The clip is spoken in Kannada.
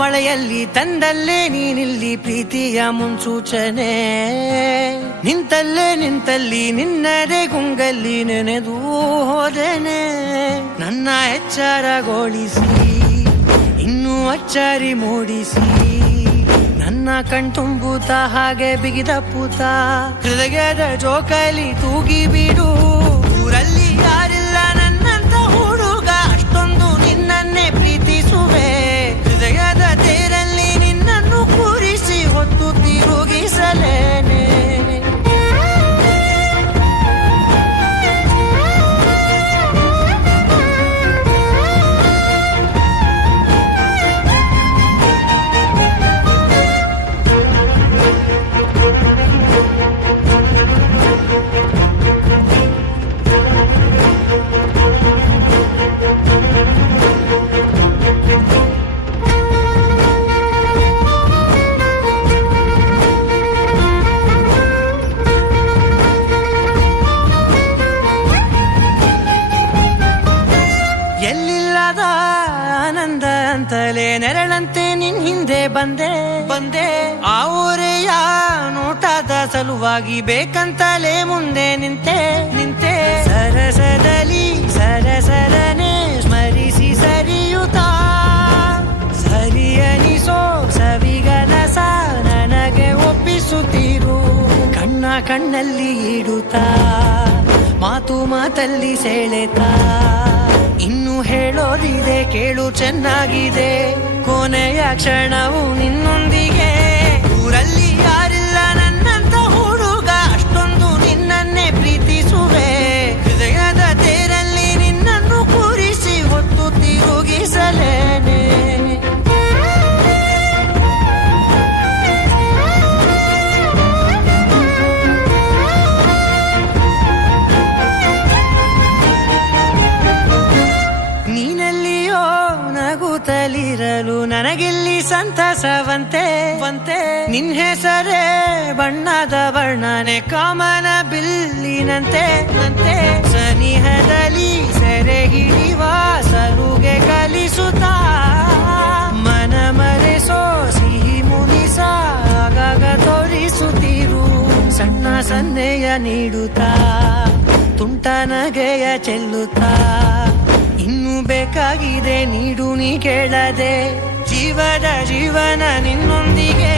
ಮಳೆಯಲ್ಲಿ ತಂದಲ್ಲೇ ನೀನಿಲ್ಲಿ ಪ್ರೀತಿಯ ಮುನ್ಸೂಚನೆ, ನಿಂತಲ್ಲಿ ನಿನ್ನದೇ ಗುಂಗಲ್ಲಿ ನೆನೆದು ಹೋದೆನೆ. ನನ್ನ ಎಚ್ಚರಗೊಳಿಸಿ ಇನ್ನೂ ಅಚ್ಚರಿ ಮೂಡಿಸಿ, ನನ್ನ ಕಣ್ತುಂಬುತ್ತ ಹಾಗೆ ಬಿಗಿದಪ್ಪುತ್ತ ಹೃದಯದ ಜೋಕಾಲಿ ತೂಗಿ ಬಿಡು. ಊರಲ್ಲಿ ಯಾರಿಲ್ಲ ನನ್ನಂತ ಹುಡುಗ, ಅಷ್ಟೊಂದು ನಿನ್ನನ್ನೇ ಪ್ರೀತಿಸುವೆ. ಹೃದಯದ ತೇರಲ್ಲಿ ನಿನ್ನನ್ನು ಕೂರಿಸಿ ಹೊತ್ತು ತಿರುಗಿಸಲೇನೆ. ಎಲ್ಲಿಲ್ಲದ ಆನಂದ ಅಂತಲೇ ನೆರಳಂತೆ ನಿನ್ ಹಿಂದೆ ಬಂದೆ. ಆ ಊರೆಯ ನೋಟದ ಸಲುವಾಗಿ ಬೇಕಂತಲೇ ಮುಂದೆ ನಿಂತೆ. ಸರಸದಲ್ಲಿ ಸರಸರನೆ ಸ್ಮರಿಸಿ ಸರಿಯುತ್ತಾ, ಸರಿಯನಿಸೋ ಸವಿಗನಸ ನನಗೆ ಒಪ್ಪಿಸುತ್ತೀರು. ಕಣ್ಣಲ್ಲಿ ಇಡುತ್ತಾ, ಮಾತಲ್ಲಿ ಸೆಳೆತಾ, ಇನ್ನು ಹೇಳೋದಿದೆ ಕೇಳು ಚೆನ್ನಾಗಿದೆ. ಕೊನೆಯ ಕ್ಷಣವು ನಿನ್ನೊಂದಿಗೆ. ಊರಲ್ಲಿ ಯಾರಿಲ್ಲ ನನ್ನಂತ ಹುಡುಗ, ಅಷ್ಟೊಂದು ನಿನ್ನನ್ನೇ ಪ್ರೀತಿಸುವೆ. ಹೃದಯದ ತೇರಲ್ಲಿ ನಿನ್ನನ್ನು ಕೂರಿಸಿ ಹೊತ್ತು ತಿರುಗಿಸಲೇನೆ. ನೀನೆಲ್ಲಿಯೋ ನಗುತ್ತಲಿರಲು ನನಗಿಲ್ಲಿ ಸಂತಸವಂತೆ. ನಿನ್ ಹೆಸರೇ ಬಣ್ಣದ ವರ್ಣನೆ ಕಾಮನ ಬಿಲ್ಲಿನಂತೆ. ಸನಿಹದಲ್ಲಿ ಸೆರೆ ಹಿಡಿಯುವ ಸಲುಗೆ ಕಲಿಸುತ್ತಾ, ಮನ ಮರೆಸೋ ಸಿಹಿ ಮುನಿಸ ಆಗಾಗ ತೋರಿಸುತ್ತಿರು. ಸಣ್ಣ ಸನ್ನೆಯ ನೀಡುತ್ತಾ, ತುಂಟ ನಗೆಯ ಚೆಲ್ಲುತ್ತಾ, ಇನ್ನು ಬೇಕಾಗಿದೆ ನೀಡು ನೀ ಕೇಳದೆ. ಜೀವನ ನಿನ್ನೊಂದಿಗೆ.